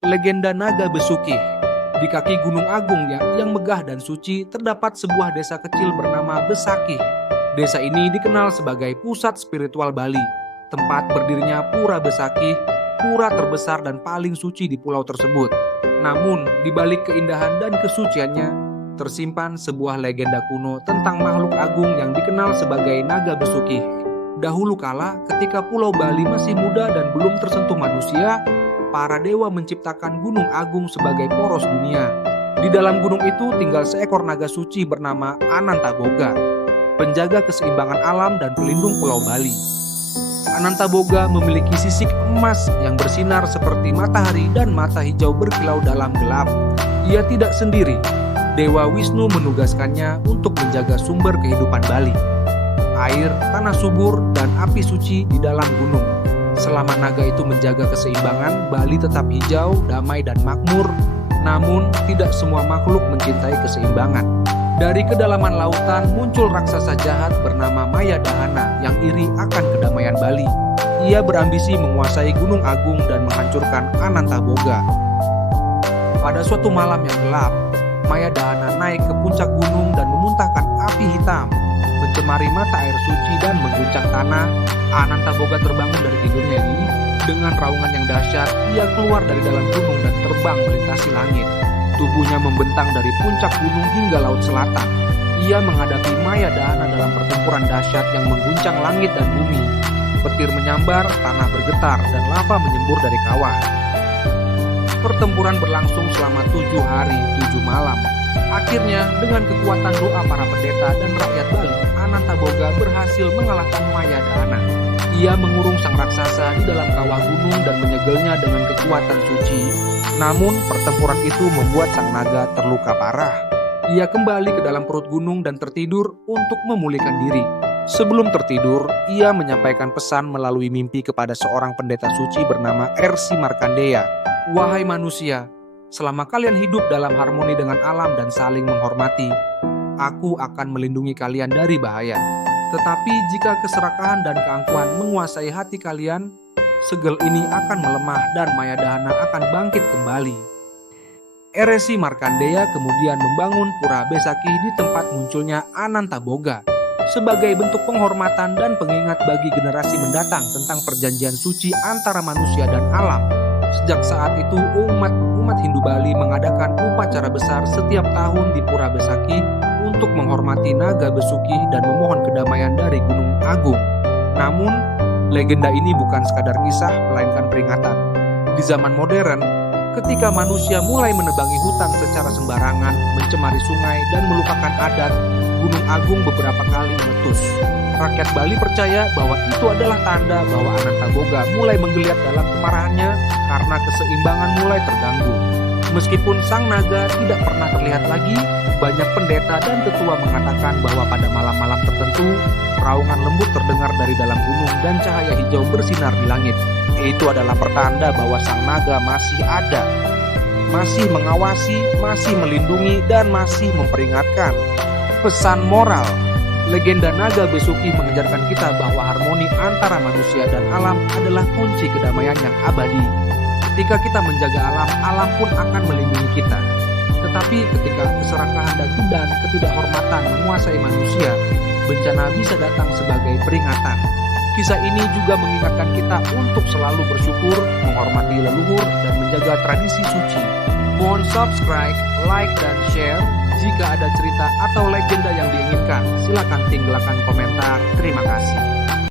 Legenda Naga Besuki. Di kaki Gunung Agung yang megah dan suci terdapat sebuah desa kecil bernama Besakih. Desa ini dikenal sebagai pusat spiritual Bali, tempat berdirinya Pura Besakih, pura terbesar dan paling suci di pulau tersebut. Namun, di balik keindahan dan kesuciannya, tersimpan sebuah legenda kuno tentang makhluk agung yang dikenal sebagai Naga Besuki. Dahulu kala, ketika Pulau Bali masih muda dan belum tersentuh manusia, para dewa menciptakan Gunung Agung sebagai poros dunia. Di dalam gunung itu tinggal seekor naga suci bernama Anantaboga, penjaga keseimbangan alam dan pelindung Pulau Bali. Anantaboga memiliki sisik emas yang bersinar seperti matahari dan mata hijau berkilau dalam gelap. Ia tidak sendiri. Dewa Wisnu menugaskannya untuk menjaga sumber kehidupan Bali, air, tanah subur, dan api suci di dalam gunung. Selama naga itu menjaga keseimbangan, Bali tetap hijau, damai, dan makmur. Namun, tidak semua makhluk mencintai keseimbangan. Dari kedalaman lautan muncul raksasa jahat bernama Mayadahana yang iri akan kedamaian Bali. Ia berambisi menguasai Gunung Agung dan menghancurkan Anantaboga. Pada suatu malam yang gelap, Mayadahana naik ke puncak gunung dan memuntahkan api hitam, mencemari mata air suci dan mengguncang tanah. Anantaboga terbangun dari tidurnya ini. Dengan raungan yang dahsyat, ia keluar dari dalam gunung dan terbang melintasi langit. Tubuhnya membentang dari puncak gunung hingga laut selatan. Ia menghadapi Mayadahana dalam pertempuran dahsyat yang mengguncang langit dan bumi. Petir menyambar, tanah bergetar, dan lava menyembur dari kawah. Pertempuran berlangsung selama 7 hari, 7 malam. Akhirnya, dengan kekuatan doa para pendeta dan rakyat Bali, Anantaboga berhasil mengalahkan Mayadahana. Ia mengurung sang raksasa di dalam kawah gunung dan menyegelnya dengan kekuatan suci. Namun, pertempuran itu membuat sang naga terluka parah. Ia kembali ke dalam perut gunung dan tertidur untuk memulihkan diri. Sebelum tertidur, ia menyampaikan pesan melalui mimpi kepada seorang pendeta suci bernama Ersi Markandeya. "Wahai manusia, selama kalian hidup dalam harmoni dengan alam dan saling menghormati, aku akan melindungi kalian dari bahaya. Tetapi jika keserakahan dan keangkuhan menguasai hati kalian, segel ini akan melemah dan Mayadahana akan bangkit kembali." Ersi Markandeya kemudian membangun Pura Besakih di tempat munculnya Anantaboga sebagai bentuk penghormatan dan pengingat bagi generasi mendatang tentang perjanjian suci antara manusia dan alam. Sejak saat itu, umat Hindu Bali mengadakan upacara besar setiap tahun di Pura Besakih untuk menghormati Naga Besuki dan memohon kedamaian dari Gunung Agung. Namun, legenda ini bukan sekadar kisah, melainkan peringatan. Di zaman modern, ketika manusia mulai menebangi hutan secara sembarangan, mencemari sungai, dan melupakan adat, Gunung Agung beberapa kali meletus. Rakyat Bali percaya bahwa itu adalah tanda bahwa Anantaboga mulai menggeliat dalam kemarahannya karena keseimbangan mulai terganggu. Meskipun sang naga tidak pernah terlihat lagi, banyak pendeta dan tetua mengatakan bahwa pada malam-malam tertentu, raungan lembut terdengar dari dalam gunung dan cahaya hijau bersinar di langit. Itu adalah pertanda bahwa sang naga masih ada, masih mengawasi, masih melindungi, dan masih memperingatkan. Pesan moral: legenda Naga Besuki mengajarkan kita bahwa harmoni antara manusia dan alam adalah kunci kedamaian yang abadi. Ketika kita menjaga alam, alam pun akan melindungi kita. Tetapi ketika keserakahan dan ketidakhormatan menguasai manusia, bencana bisa datang sebagai peringatan. Kisah ini juga mengingatkan kita untuk selalu bersyukur, menghormati leluhur, dan menjaga tradisi suci. Mohon subscribe, like, dan share. Jika ada cerita atau legenda yang diinginkan, silakan tinggalkan komentar. Terima kasih.